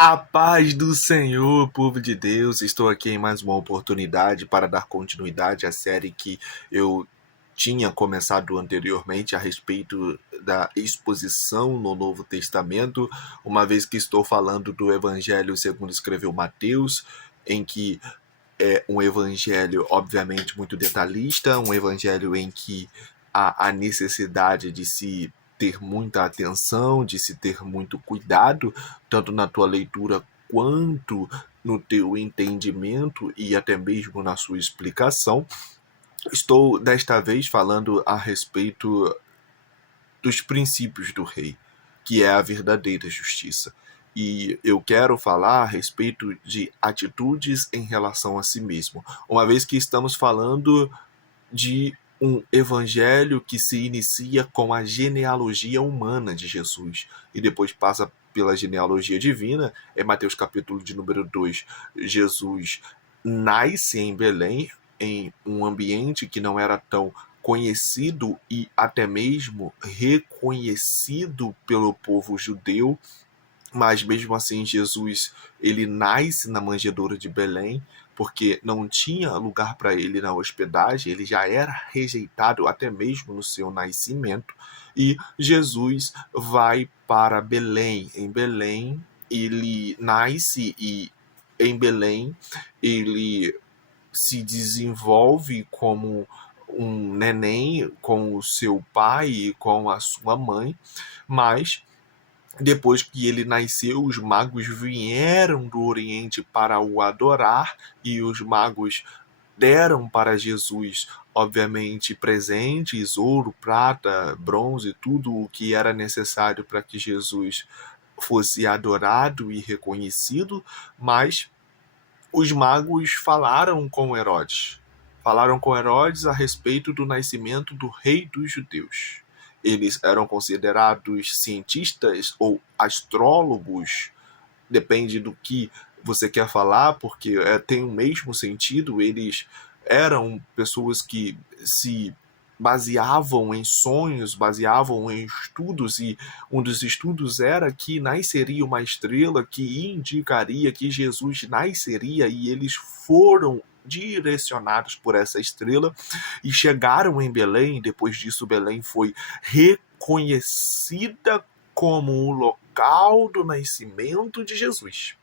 A paz do Senhor, povo de Deus. Estou aqui em mais uma oportunidade para dar continuidade à série que eu tinha começado anteriormente a respeito da exposição no Novo Testamento, uma vez que estou falando do Evangelho segundo escreveu Mateus, em que é um evangelho obviamente muito detalhista, um evangelho em que há a necessidade de se ter muita atenção, de se ter muito cuidado, tanto na tua leitura quanto no teu entendimento e até mesmo na sua explicação. Estou desta vez falando a respeito dos princípios do rei, que é a verdadeira justiça. E eu quero falar a respeito de atitudes em relação a si mesmo, uma vez que estamos falando de um evangelho que se inicia com a genealogia humana de Jesus e depois passa pela genealogia divina. É Mateus capítulo de número 2. Jesus nasce em Belém, em um ambiente que não era tão conhecido e até mesmo reconhecido pelo povo judeu, mas mesmo assim Jesus ele nasce na manjedoura de Belém, porque não tinha lugar para ele na hospedagem, ele já era rejeitado até mesmo no seu nascimento, e Jesus vai para Belém. Em Belém ele nasce e em Belém ele se desenvolve como um neném com o seu pai e com a sua mãe, mas depois que ele nasceu, os magos vieram do Oriente para o adorar, e os magos deram para Jesus, obviamente, presentes, ouro, prata, bronze, tudo o que era necessário para que Jesus fosse adorado e reconhecido, mas os magos falaram com Herodes. Falaram com Herodes a respeito do nascimento do rei dos judeus. Eles eram considerados cientistas ou astrólogos, depende do que você quer falar, porque tem o mesmo sentido. Eles eram pessoas que se baseavam em sonhos, baseavam em estudos, e um dos estudos era que nasceria uma estrela que indicaria que Jesus nasceria, e eles foram direcionados por essa estrela e chegaram em Belém. Depois disso, Belém foi reconhecida como o local do nascimento de Jesus.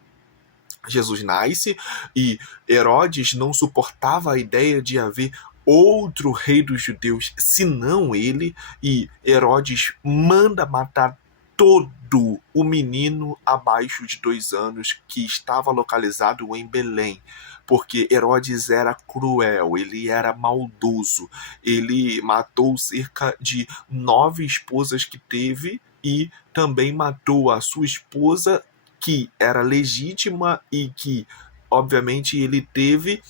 Jesus nasce e Herodes não suportava a ideia de haver outro rei dos judeus senão ele, e Herodes manda matar todo o menino abaixo de 2 anos que estava localizado em Belém, porque Herodes era cruel, ele era maldoso, ele matou cerca de 9 esposas que teve e também matou a sua esposa, que era legítima e que, obviamente, ele teve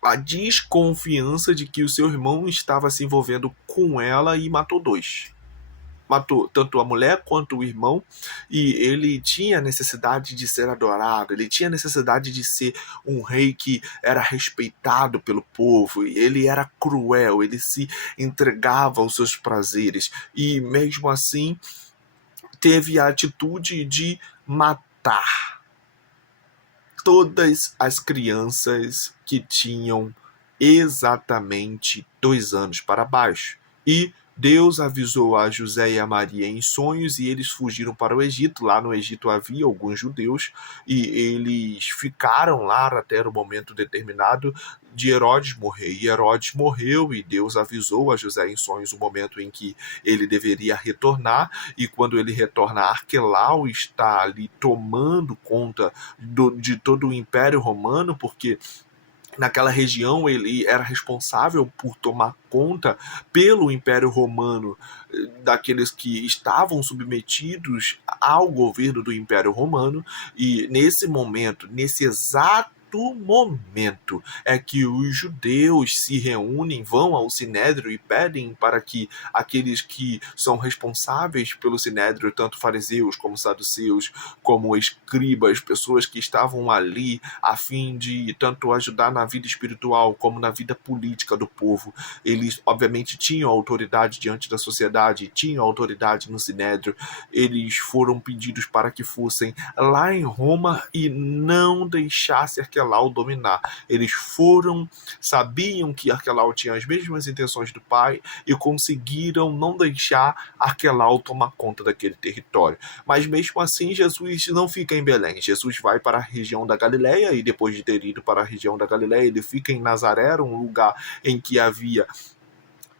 a desconfiança de que o seu irmão estava se envolvendo com ela, e matou 2. Matou tanto a mulher quanto o irmão, e ele tinha necessidade de ser adorado, ele tinha necessidade de ser um rei que era respeitado pelo povo, e ele era cruel, ele se entregava aos seus prazeres, e mesmo assim teve a atitude de matar todas as crianças que tinham exatamente 2 anos para baixo. E Deus avisou a José e a Maria em sonhos, e eles fugiram para o Egito. Lá no Egito havia alguns judeus, e eles ficaram lá até o momento determinado de Herodes morrer. E Herodes morreu, e Deus avisou a José em sonhos o momento em que ele deveria retornar, e quando ele retorna, Arquelau está ali tomando conta de todo o Império Romano, porque naquela região ele era responsável por tomar conta pelo Império Romano daqueles que estavam submetidos ao governo do Império Romano. E nesse momento, nesse exato certo momento é que os judeus se reúnem, vão ao Sinédrio e pedem para que aqueles que são responsáveis pelo Sinédrio, tanto fariseus como saduceus, como escribas, pessoas que estavam ali a fim de tanto ajudar na vida espiritual como na vida política do povo, eles obviamente tinham autoridade diante da sociedade, tinham autoridade no Sinédrio, eles foram pedidos para que fossem lá em Roma e não deixasse Arquelau dominar. Eles foram, sabiam que Arquelau tinha as mesmas intenções do pai e conseguiram não deixar Arquelau tomar conta daquele território. Mas mesmo assim, Jesus não fica em Belém. Jesus vai para a região da Galileia e depois de ter ido para a região da Galileia, ele fica em Nazaré, um lugar em que havia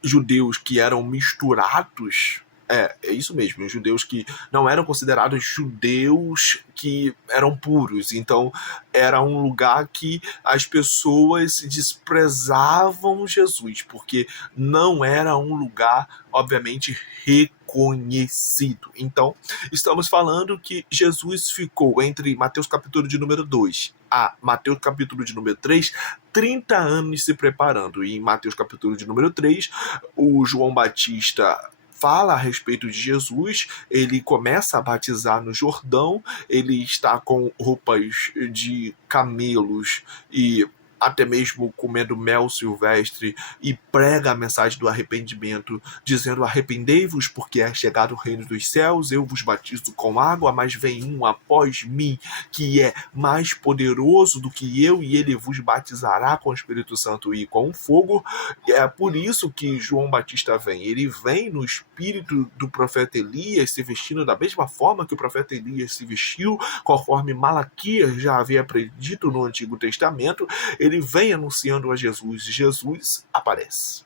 judeus que eram misturados. É isso mesmo, judeus que não eram considerados judeus que eram puros. Então, era um lugar que as pessoas desprezavam Jesus, porque não era um lugar, obviamente, reconhecido. Então, estamos falando que Jesus ficou entre Mateus capítulo de número 2 a Mateus capítulo de número 3, 30 anos se preparando. E em Mateus capítulo de número 3, o João Batista fala a respeito de Jesus, ele começa a batizar no Jordão, ele está com roupas de camelos e até mesmo comendo mel silvestre, e prega a mensagem do arrependimento, dizendo: arrependei-vos, porque é chegado o reino dos céus, eu vos batizo com água, mas vem um após mim, que é mais poderoso do que eu, e ele vos batizará com o Espírito Santo e com fogo. É por isso que João Batista vem. Ele vem no espírito do profeta Elias, se vestindo da mesma forma que o profeta Elias se vestiu, conforme Malaquias já havia predito no Antigo Testamento. Ele vem anunciando a Jesus. Jesus aparece.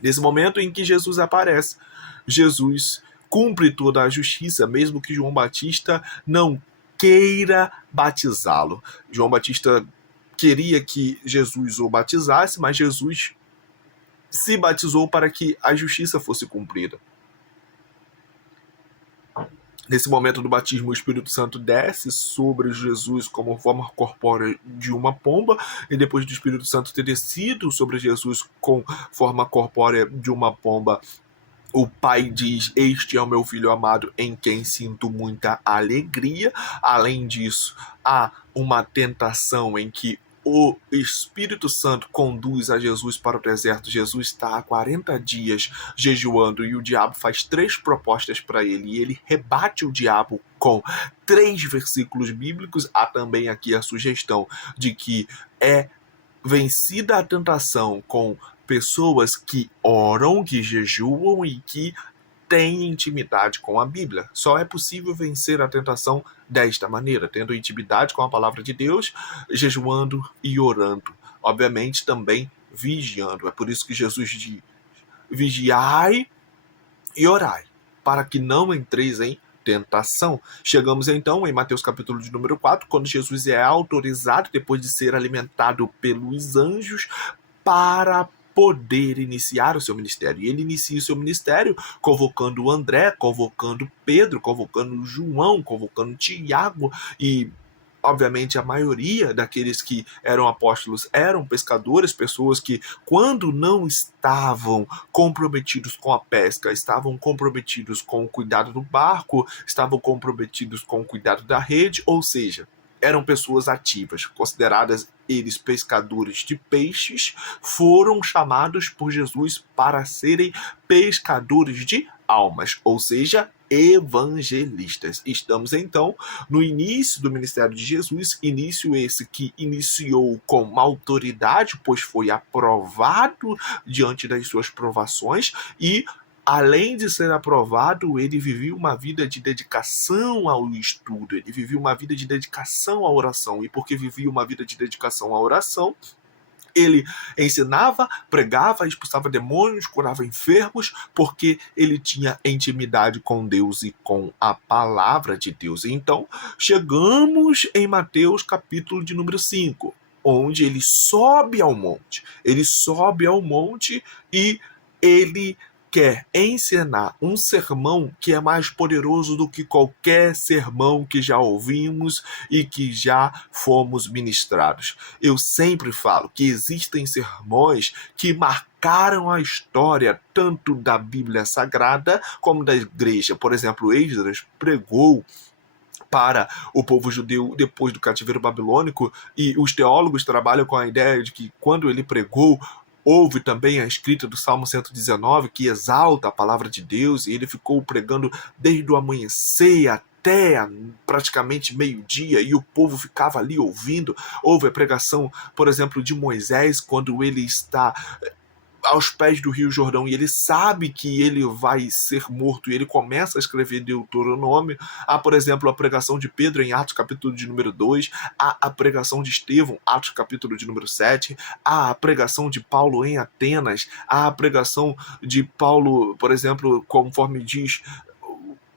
Nesse momento em que Jesus aparece, Jesus cumpre toda a justiça, mesmo que João Batista não queira batizá-lo. João Batista queria que Jesus o batizasse, mas Jesus se batizou para que a justiça fosse cumprida. Nesse momento do batismo, o Espírito Santo desce sobre Jesus como forma corpórea de uma pomba, e depois do Espírito Santo ter descido sobre Jesus com forma corpórea de uma pomba, o pai diz: este é o meu filho amado, em quem sinto muita alegria. Além disso, há uma tentação em que o Espírito Santo conduz a Jesus para o deserto. Jesus está há 40 dias jejuando e o diabo faz 3 propostas para ele, e ele rebate o diabo com 3 versículos bíblicos. Há também aqui a sugestão de que é vencida a tentação com pessoas que oram, que jejuam e que têm intimidade com a Bíblia. Só é possível vencer a tentação desta maneira, tendo intimidade com a palavra de Deus, jejuando e orando. Obviamente também vigiando. É por isso que Jesus diz: vigiai e orai, para que não entreis em tentação. Chegamos então em Mateus capítulo de número 4, quando Jesus é autorizado, depois de ser alimentado pelos anjos, para poder iniciar o seu ministério. E ele inicia o seu ministério convocando André, convocando Pedro, convocando João, convocando Tiago, e obviamente a maioria daqueles que eram apóstolos eram pescadores, pessoas que, quando não estavam comprometidos com a pesca, estavam comprometidos com o cuidado do barco, estavam comprometidos com o cuidado da rede, ou seja, eram pessoas ativas, consideradas eles pescadores de peixes, foram chamados por Jesus para serem pescadores de almas, ou seja, evangelistas. Estamos então no início do ministério de Jesus, início esse que iniciou com autoridade, pois foi aprovado diante das suas provações, e além de ser aprovado, ele vivia uma vida de dedicação ao estudo, ele vivia uma vida de dedicação à oração, e porque vivia uma vida de dedicação à oração, ele ensinava, pregava, expulsava demônios, curava enfermos, porque ele tinha intimidade com Deus e com a palavra de Deus. Então, chegamos em Mateus capítulo de número 5, onde ele sobe ao monte. Ele sobe ao monte e ele quer ensinar um sermão que é mais poderoso do que qualquer sermão que já ouvimos e que já fomos ministrados. Eu sempre falo que existem sermões que marcaram a história tanto da Bíblia Sagrada como da igreja. Por exemplo, Esdras pregou para o povo judeu depois do cativeiro babilônico, e os teólogos trabalham com a ideia de que quando ele pregou, houve também a escrita do Salmo 119, que exalta a palavra de Deus, e ele ficou pregando desde o amanhecer até praticamente meio-dia, e o povo ficava ali ouvindo. Houve a pregação, por exemplo, de Moisés, quando ele está aos pés do Rio Jordão e ele sabe que ele vai ser morto, e ele começa a escrever Deuteronômio. Há, por exemplo, a pregação de Pedro em Atos capítulo de número 2, há a pregação de Estevão, Atos capítulo de número 7, há a pregação de Paulo em Atenas, há a pregação de Paulo, por exemplo, conforme diz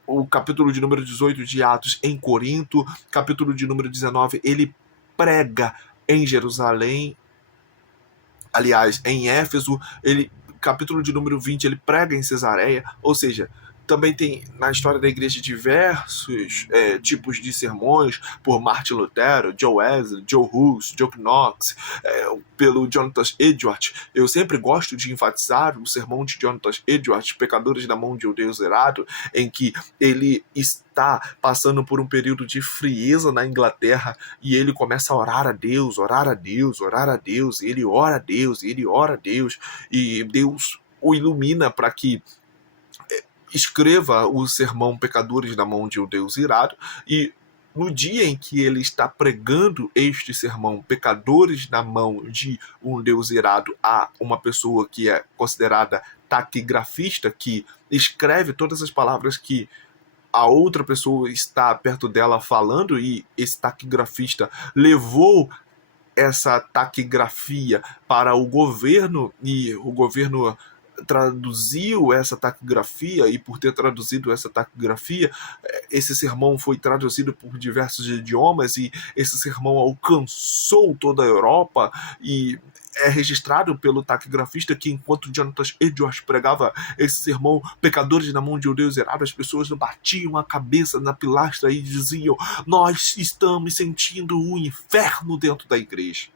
o capítulo de número 18 de Atos em Corinto, capítulo de número 19, ele prega em Jerusalém. Aliás, em Éfeso, capítulo de número 20, ele prega em Cesareia, ou seja, também tem na história da igreja diversos tipos de sermões por Martin Lutero, Joe Wesley, Joe Hus, John Knox, pelo Jonathan Edwards. Eu sempre gosto de enfatizar o sermão de Jonathan Edwards, Pecadores na Mão de um Deus Irado, em que ele está passando por um período de frieza na Inglaterra e ele começa a orar a Deus, orar a Deus, orar a Deus, e ele ora a Deus, e ele ora a Deus, e Deus o ilumina para que escreva o sermão Pecadores na Mão de um Deus Irado, e no dia em que ele está pregando este sermão Pecadores na Mão de um Deus Irado a uma pessoa que é considerada taquigrafista, que escreve todas as palavras que a outra pessoa está perto dela falando, e esse taquigrafista levou essa taquigrafia para o governo, e o governo traduziu essa taquigrafia, e por ter traduzido essa taquigrafia, esse sermão foi traduzido por diversos idiomas, e esse sermão alcançou toda a Europa, e é registrado pelo taquigrafista que enquanto Jonathan Edwards pregava esse sermão Pecadores na Mão de um Deus Irado, as pessoas batiam a cabeça na pilastra e diziam: nós estamos sentindo o inferno dentro da igreja.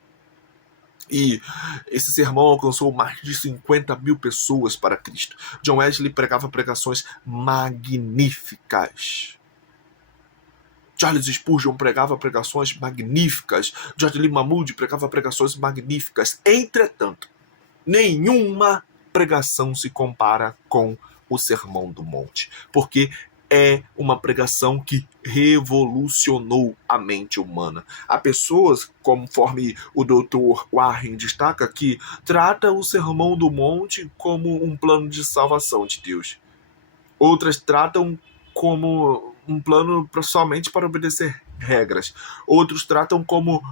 E esse sermão alcançou mais de 50 mil pessoas para Cristo. John Wesley pregava pregações magníficas. Charles Spurgeon pregava pregações magníficas. George Lee Mahmood pregava pregações magníficas. Entretanto, nenhuma pregação se compara com o Sermão do Monte, porque é uma pregação que revolucionou a mente humana. Há pessoas, conforme o Dr. Warren destaca, que trata o Sermão do Monte como um plano de salvação de Deus. Outras tratam como um plano somente para obedecer regras. Outros tratam como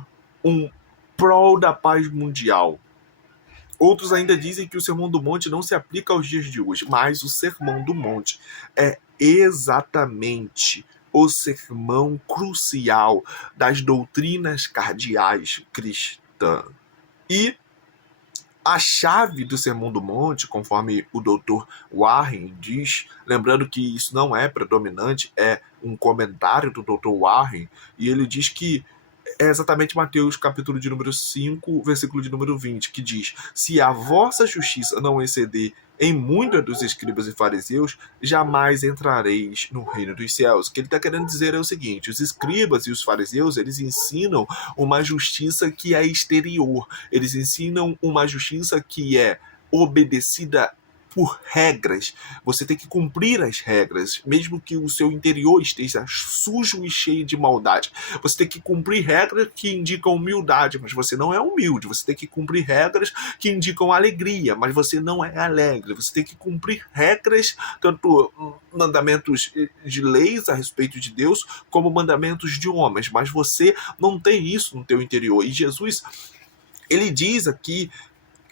um prol da paz mundial. Outros ainda dizem que o Sermão do Monte não se aplica aos dias de hoje, mas o Sermão do Monte é exatamente o sermão crucial das doutrinas cardeais cristãs. E a chave do Sermão do Monte, conforme o Dr. Warren diz, lembrando que isso não é predominante, é um comentário do Dr. Warren, e ele diz que é exatamente Mateus capítulo de número 5, versículo de número 20, que diz: se a vossa justiça não exceder em muita dos escribas e fariseus, jamais entrareis no reino dos céus. O que ele está querendo dizer é o seguinte: os escribas e os fariseus, eles ensinam uma justiça que é exterior, eles ensinam uma justiça que é obedecida por regras. Você tem que cumprir as regras, mesmo que o seu interior esteja sujo e cheio de maldade. Você tem que cumprir regras que indicam humildade, mas você não é humilde. Você tem que cumprir regras que indicam alegria, mas você não é alegre. Você tem que cumprir regras, tanto mandamentos de leis a respeito de Deus, como mandamentos de homens, mas você não tem isso no teu interior. E Jesus, ele diz aqui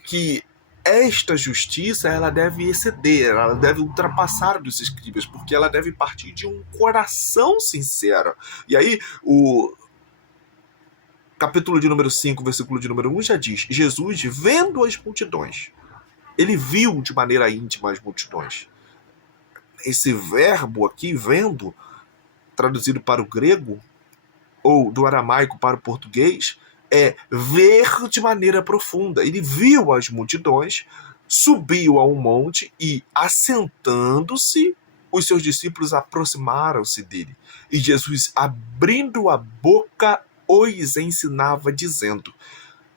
que esta justiça, ela deve exceder, ela deve ultrapassar dos escribas, porque ela deve partir de um coração sincero. E aí, o capítulo de número 5, versículo de número 1 já diz: Jesus, vendo as multidões, Ele viu de maneira íntima as multidões. Esse verbo aqui, vendo, traduzido para o grego, ou do aramaico para o português, é ver de maneira profunda. Ele viu as multidões, subiu a um monte e, assentando-se, os seus discípulos aproximaram-se dele. E Jesus, abrindo a boca, os ensinava, dizendo: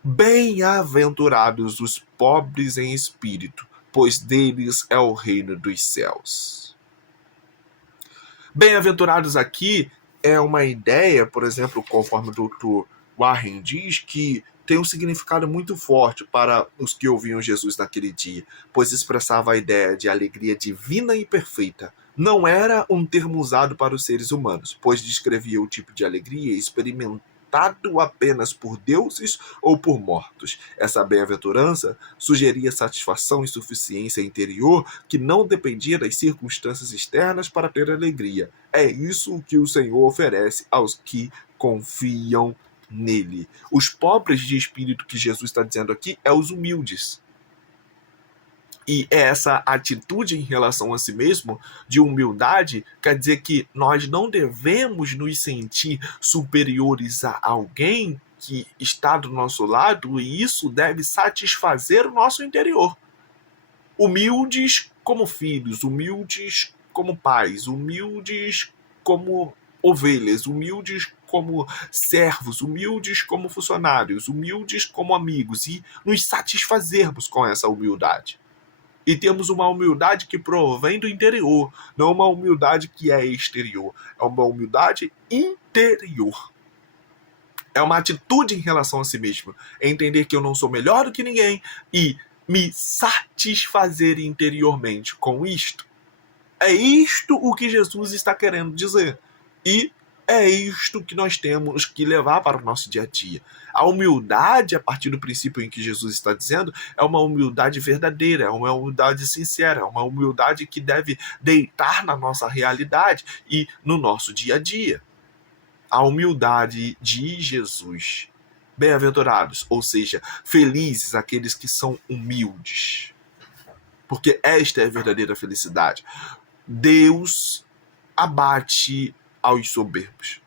Bem-aventurados os pobres em espírito, pois deles é o reino dos céus. Bem-aventurados aqui é uma ideia, por exemplo, conforme o Dr. Warren diz, que tem um significado muito forte para os que ouviam Jesus naquele dia, pois expressava a ideia de alegria divina e perfeita. Não era um termo usado para os seres humanos, pois descrevia o tipo de alegria experimentado apenas por deuses ou por mortos. Essa bem-aventurança sugeria satisfação e suficiência interior que não dependia das circunstâncias externas para ter alegria. É isso que o Senhor oferece aos que confiam nele. Os pobres de espírito que Jesus está dizendo aqui é os humildes. E essa atitude em relação a si mesmo, de humildade, quer dizer que nós não devemos nos sentir superiores a alguém que está do nosso lado, e isso deve satisfazer o nosso interior. Humildes como filhos, humildes como pais, humildes como ovelhas, humildes como servos, humildes como funcionários, humildes como amigos, e nos satisfazermos com essa humildade. E temos uma humildade que provém do interior, não uma humildade que é exterior. É uma humildade interior. É uma atitude em relação a si mesmo. É entender que eu não sou melhor do que ninguém e me satisfazer interiormente com isto. É isto o que Jesus está querendo dizer. E é isto que nós temos que levar para o nosso dia a dia. A humildade, a partir do princípio em que Jesus está dizendo, é uma humildade verdadeira, é uma humildade sincera, é uma humildade que deve deitar na nossa realidade e no nosso dia a dia. A humildade de Jesus. Bem-aventurados, ou seja, felizes aqueles que são humildes. Porque esta é a verdadeira felicidade. Deus abate aos soberbos.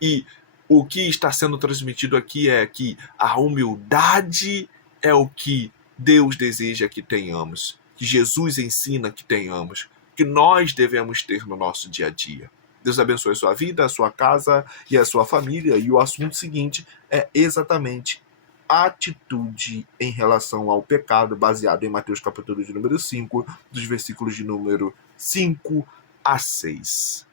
E o que está sendo transmitido aqui é que a humildade é o que Deus deseja que tenhamos, que Jesus ensina que tenhamos, que nós devemos ter no nosso dia a dia. Deus abençoe a sua vida, a sua casa e a sua família. E o assunto seguinte é exatamente atitude em relação ao pecado, baseado em Mateus capítulo de número 5, dos versículos de número 5 a 6.